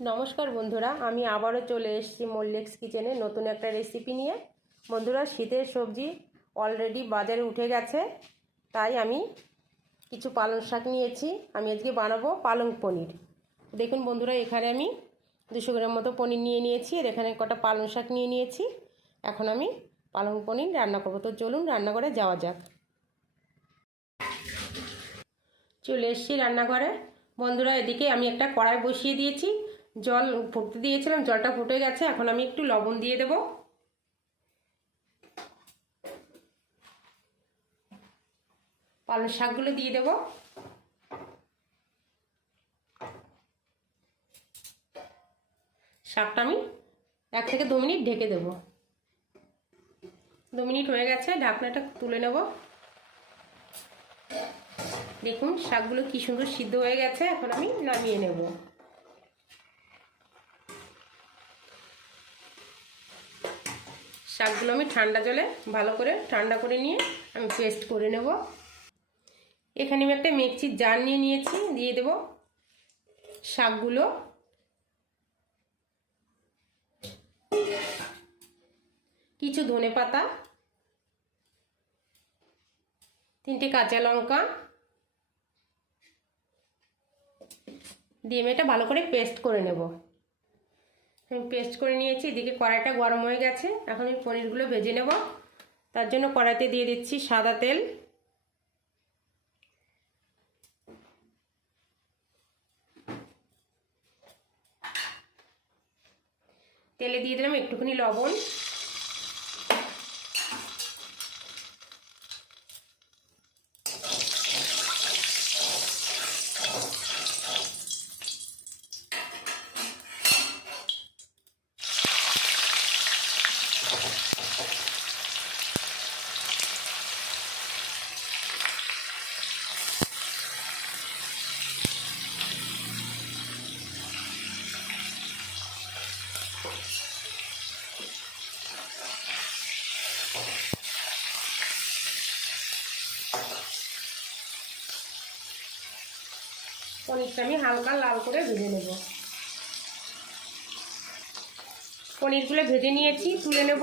নমস্কার বন্ধুরা, আমি আবারও চলে এসেছি মল্লিক্স কিচেনে নতুন একটা রেসিপি নিয়ে। বন্ধুরা, শীতের সবজি অলরেডি বাজারে উঠে গেছে, তাই আমি কিছু পালং শাক নিয়েছি। আমি আজকে বানাবো পালং পনির। দেখুন বন্ধুরা, এখানে আমি দুশো গ্রাম মতো পনির নিয়ে নিয়েছি, আর এখানে কটা পালং শাক নিয়ে নিয়েছি। এখন আমি পালং পনির রান্না করব। তো চলুন রান্নাঘরে যাওয়া যাক। চলে এসেছি রান্নাঘরে। বন্ধুরা, এদিকে আমি একটা কড়াই বসিয়ে দিয়েছি। জল ফুটতে দিয়েছিলাম, জলটা ফুটে গেছে, এখন আমি একটু লবণ দিয়ে দেব। পালং শাকগুলো দিয়ে দেব। শাকটা আমি এক থেকে দু মিনিট ঢেকে দেব। দু মিনিট হয়ে গেছে, ঢাকনাটা তুলে নেব। দেখুন, শাকগুলো কি সুন্দর সিদ্ধ হয়ে গেছে, এখন আমি নামিয়ে নেব। শাকগুলো আমি ঠান্ডা জলে ভালো করে ঠান্ডা করে নিয়ে আমি পেস্ট করে নেব। এখানে আমি একটা মিক্সির জার নিয়ে নিয়েছি, দিয়ে দেব শাকগুলো। কিছু ধনে পাতা, তিনটে কাঁচা লঙ্কা, দিয়ে আমি এটা ভালো করে পেস্ট করে নেব। পেস্ট করে নিয়েছি, এদিকে কড়াইটা গরম হয়ে গেছে। এখন আমি পনিরগুলো ভেজে নেব। তার জন্য কড়াইতে দিয়ে দিচ্ছি সাদা তেল। তেলে দিয়ে দিলাম একটুখানি লবণ। পনিরটা আমি হালকা লাল করে ভেজে নেব। পনিরগুলো ভেজে নিয়েছি, তুলে নেব।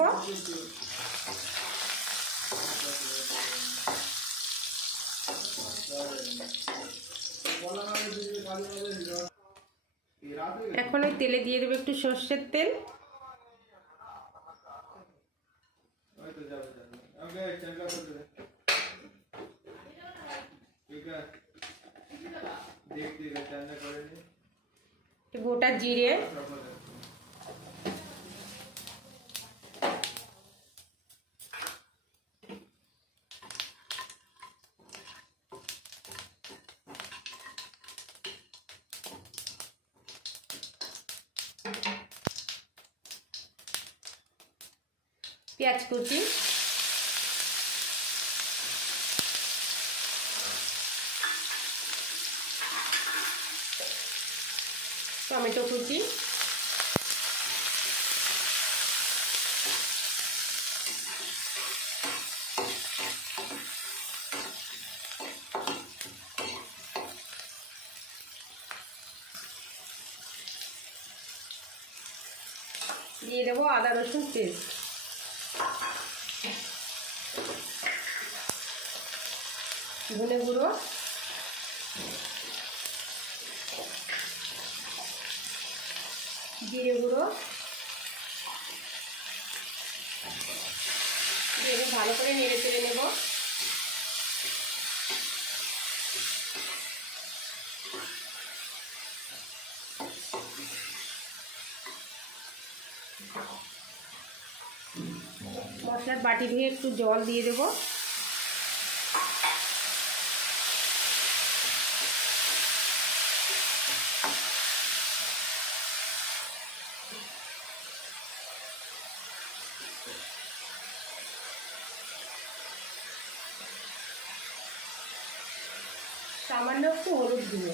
এখন ওই তেলে দিয়ে দেবো একটু সর্ষের তেল। গোটা জিরে পেঁয়াজ কুচি টমেটো কুচি। দিয়ে দেবো আদা রসুন পেস্ট। ধনে গুঁড়ো। জিরে গুঁড়ো। দিয়ে ভালো করে নেড়ে চেড়ে নেব। মশলার বাটি ধুয়ে একটু জল দিয়ে দেবো। সামান্য একটু হলুদ দিয়ে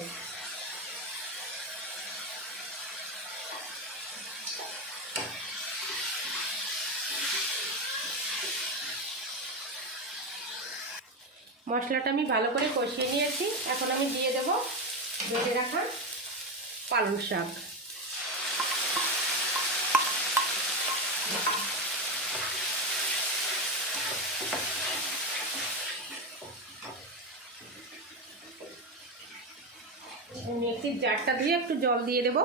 মশলাটা আমি ভালো করে কষিয়ে নিয়েছি। এখন আমি দিয়ে দেব ভেজে রাখা পালং শাক। মিক্সির জারটা দিয়ে একটু জল দিয়ে দেবো।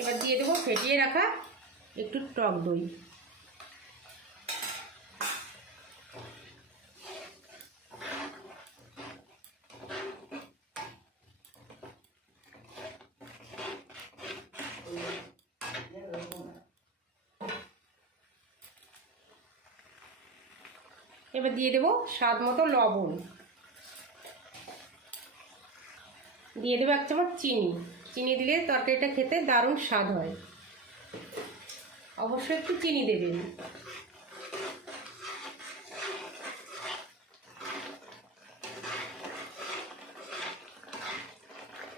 এবার দিয়ে দেবো ফেটিয়ে রাখা একটু টক দই। এবার দিয়ে দেবো স্বাদ মতো লবণ। দিয়ে দেবো এক চামচ চিনি। চিনি দিলে তরকারিটা খেতে দারুণ স্বাদ হয়। অবশ্যই একটু চিনি দেবেন।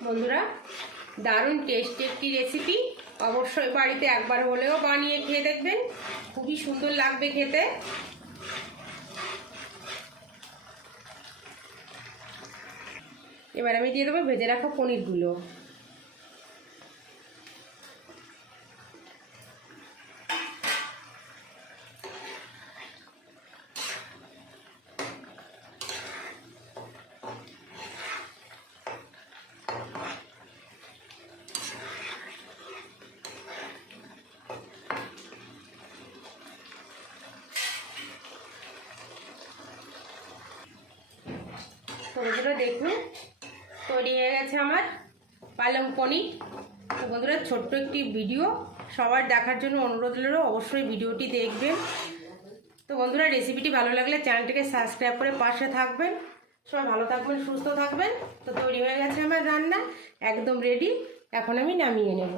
বন্ধুরা, দারুণ টেস্টি একটি রেসিপি অবশ্যই বাড়িতে একবার হলেও বানিয়ে খেয়ে দেখবেন। খুবই সুন্দর লাগবে খেতে। এবার আমি দিয়ে দেবো ভেজে রাখা পনিরগুলো। বন্ধুরা দেখুন। তৈরি হয়ে গেছে আমার পালং পনির। তো বন্ধুরা, ছোট্ট একটি ভিডিও। সবার দেখার জন্য অনুরোধ রইল, অবশ্যই ভিডিওটি দেখবেন। তো বন্ধুরা রেসিপিটি ভালো লাগলে চ্যানেলটিকে সাবস্ক্রাইব করে পাশে থাকবেন। সবাই ভালো থাকবেন, সুস্থ থাকবেন। তো তৈরি হয়ে গেছে আমার রান্না, একদম রেডি এখন আমি নামিয়ে নেব।